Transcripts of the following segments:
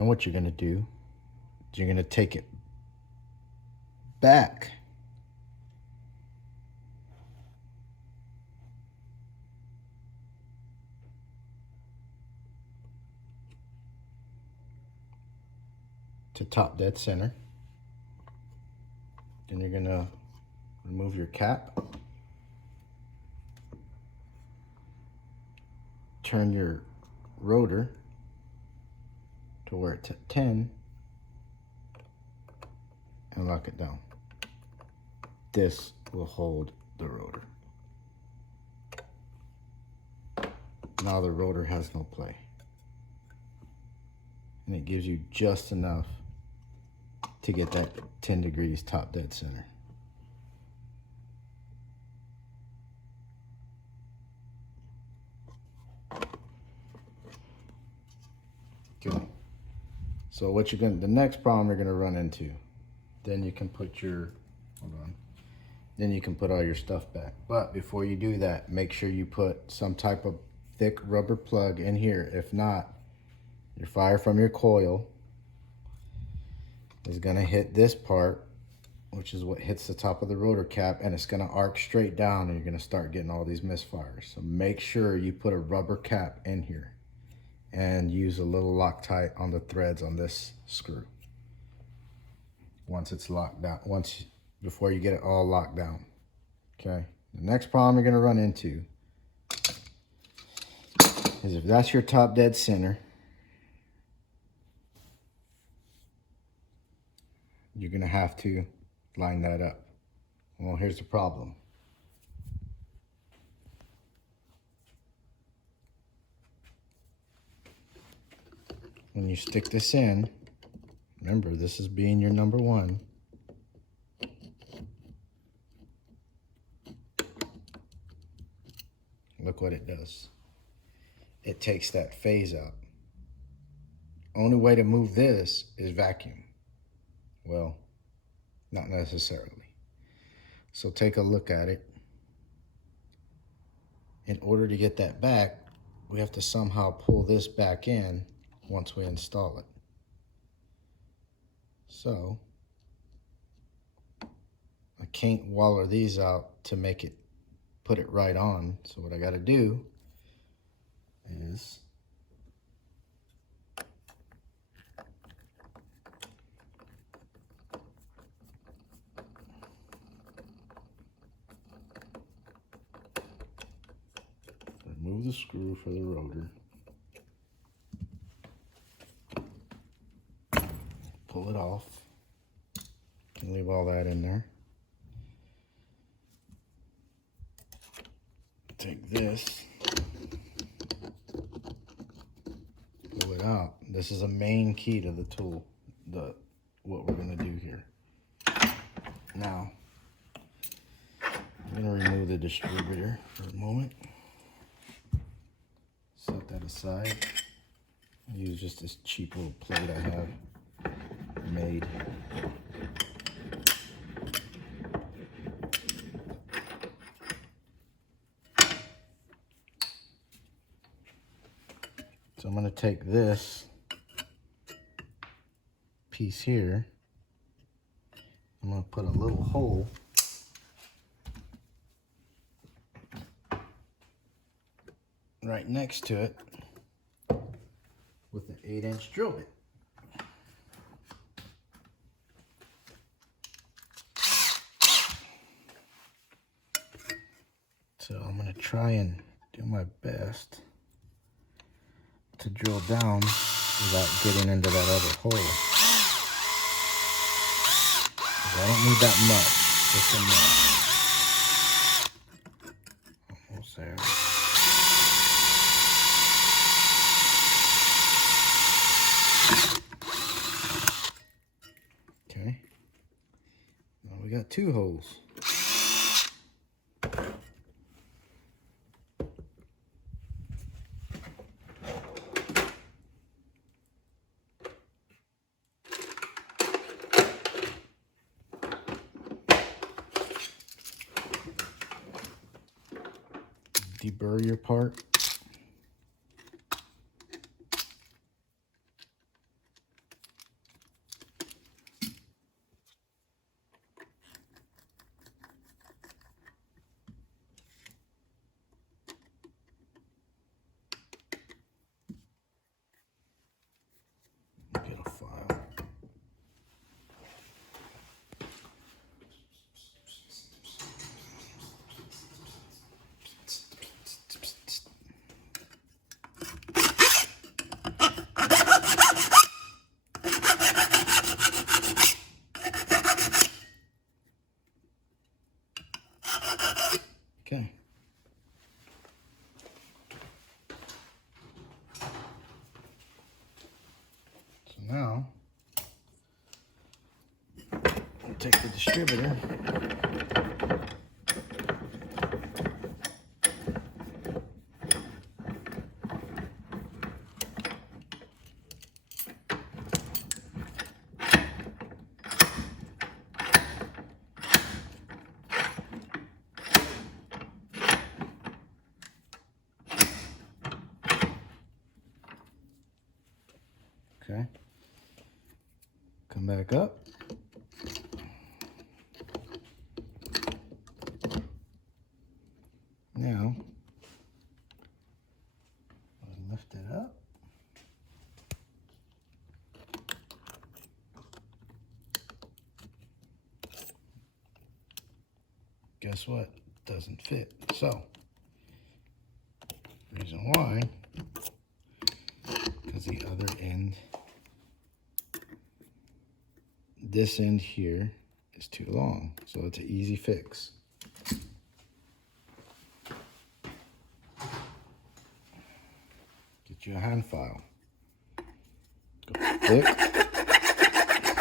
And what you're going to do is you're going to take it back to top dead center. Then you're going to remove your cap. Turn your rotor to where it's at 10 and lock it down. This will hold the rotor. Now the rotor has no play. And it gives you just enough to get that 10 degrees top dead center. Okay. So what you're the next problem you're gonna run into, then you can put your, hold on, then you can put all your stuff back. But before you do that, make sure you put some type of thick rubber plug in here. If not, your fire from your coil is gonna hit this part, which is what hits the top of the rotor cap, and it's gonna arc straight down and you're gonna start getting all these misfires. So make sure you put a rubber cap in here and use a little Loctite on the threads on this screw. Once it's locked down, before you get it all locked down, okay? The next problem you're gonna run into is if that's your top dead center, you're gonna have to line that up. Well, here's the problem. When you stick this in, remember this is being your number one. Look what it does. It takes that phase out. Only way to move this is vacuum. Well, not necessarily. So take a look at it. In order to get that back, we have to somehow pull this back in once we install it. So I can't waller these out to make it, put it right on. So what I gotta do is remove the screw for the rotor, pull it off, and leave all that in there. Take this, pull it out. This is a main key to the tool, what we're gonna do here. Now, I'm gonna remove the distributor for a moment. Set that aside. I use just this cheap little plate I have made. So I'm going to take this piece here. I'm going to put a little hole right next to it with an 8-inch drill bit. So I'm going to try and do my best to drill down without getting into that other hole. I don't need that much, just enough. Almost there. Okay. Now we got 2 holes. Deburr your part. now we'll take the distributor. Okay. Come back up. Now, lift it up. Guess what? Doesn't fit. So, reason why, because the other end, this end here is too long. So it's an easy fix. Get you a hand file. Go thick.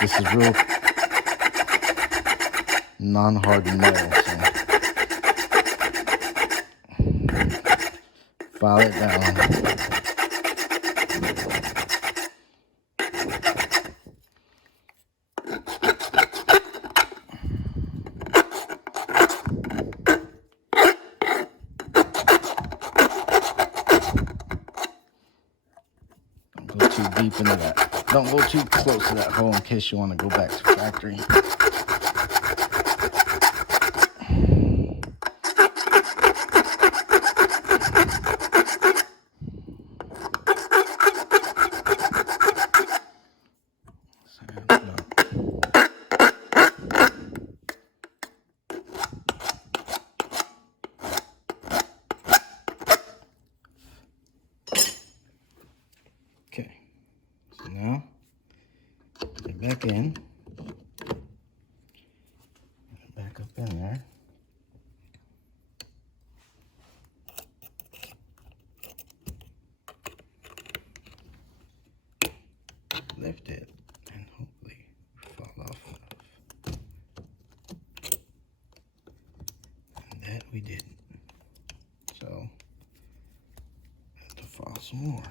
This is real non-hardened metal, so file it down. Don't go too deep into that. Don't go too close to that hole in case you want to go back to factory. Okay, so now get back in, back up in there. Lift it and hopefully fall off enough. And that we didn't. So I have to fall some more.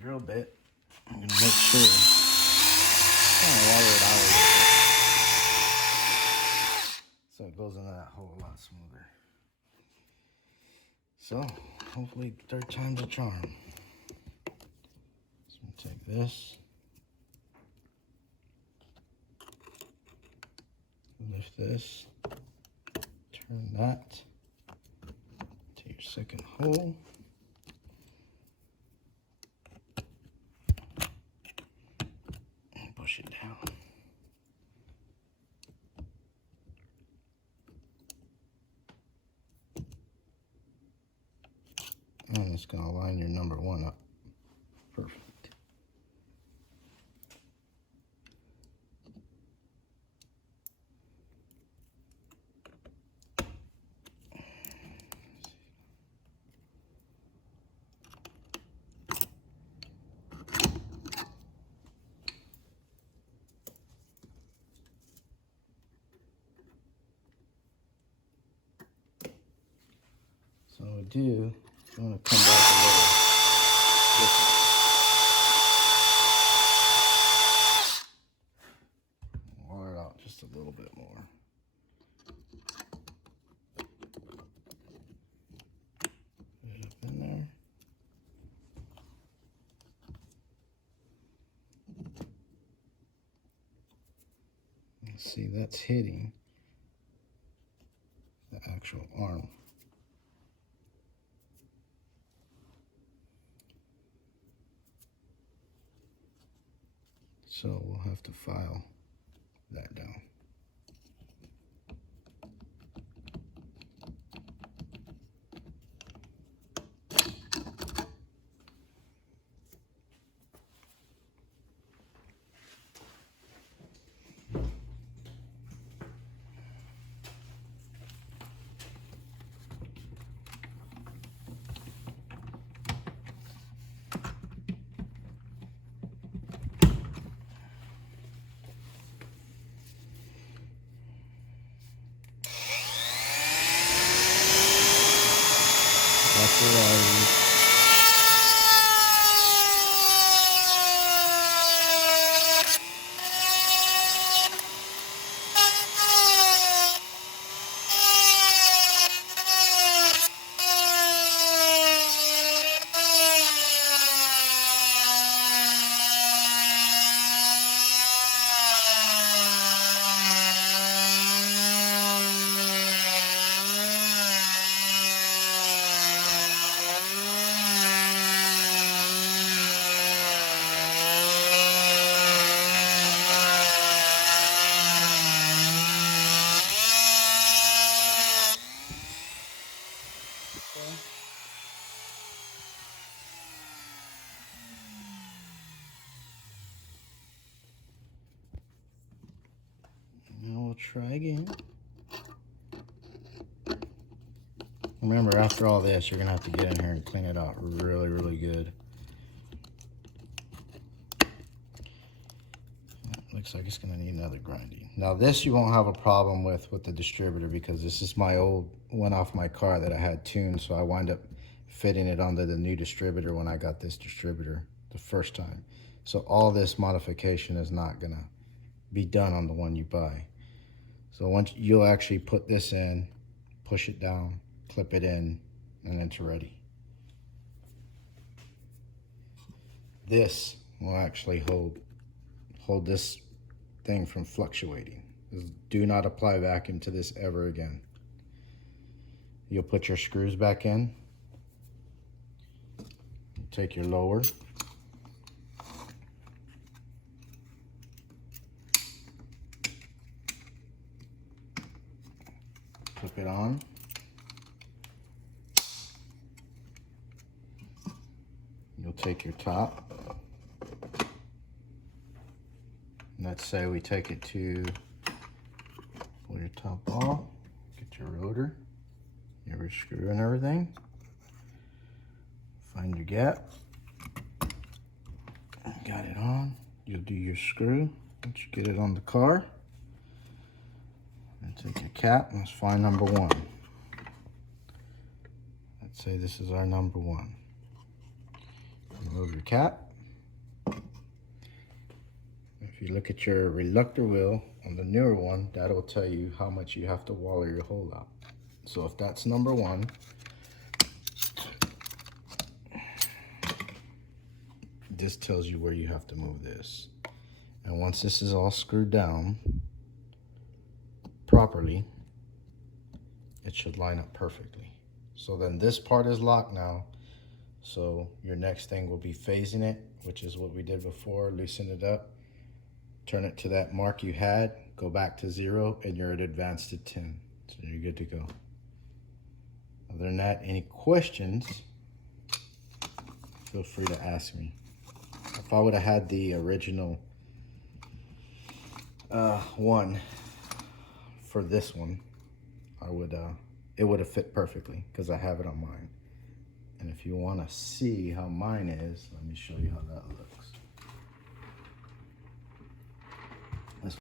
Drill bit. I'm gonna make sure kind of water it out a little bit so it goes into that hole a lot smoother. So hopefully third time's a charm. So I'm gonna take this, lift this, turn that to your second hole. Push it down. And it's going to line your number one up. Perfect. So what we do, you want to come back a little different. Water it out just a little bit more. Put it up in there. Let's see, that's hitting. actual arm. So we'll have to file that down. That's the wires. Now we'll try again. Remember, after all this, you're gonna have to get in here and clean it out really, really good. Looks like it's gonna need another grinding. Now this you won't have a problem with the distributor, because this is my old one off my car that I had tuned, so I wind up fitting it onto the new distributor when I got this distributor the first time. So all this modification is not gonna be done on the one you buy. So once you'll actually put this in, push it down, clip it in, and it's ready. This will actually hold this thing from fluctuating. Do not apply vacuum to this ever again. You'll put your screws back in, take your lower, clip it on, you'll take your top. Let's say we take it to pull your top off, get your rotor, your screw and everything, find your gap, got it on. You'll do your screw once you get it on the car, and take your cap. Let's find number one. Let's say this is our number one. Remove your cap. If you look at your reluctor wheel on the newer one, that'll tell you how much you have to waller your hole out. So if that's number one, this tells you where you have to move this. And once this is all screwed down properly, it should line up perfectly. So then this part is locked now. So your next thing will be phasing it, which is what we did before. Loosen it up, turn it to that mark you had, go back to 0, and you're at advanced to 10. So you're good to go. Other than that, any questions, feel free to ask me. If I would have had the original one for this one, it would have fit perfectly, because I have it on mine. And if you want to see how mine is, let me show you how that looks.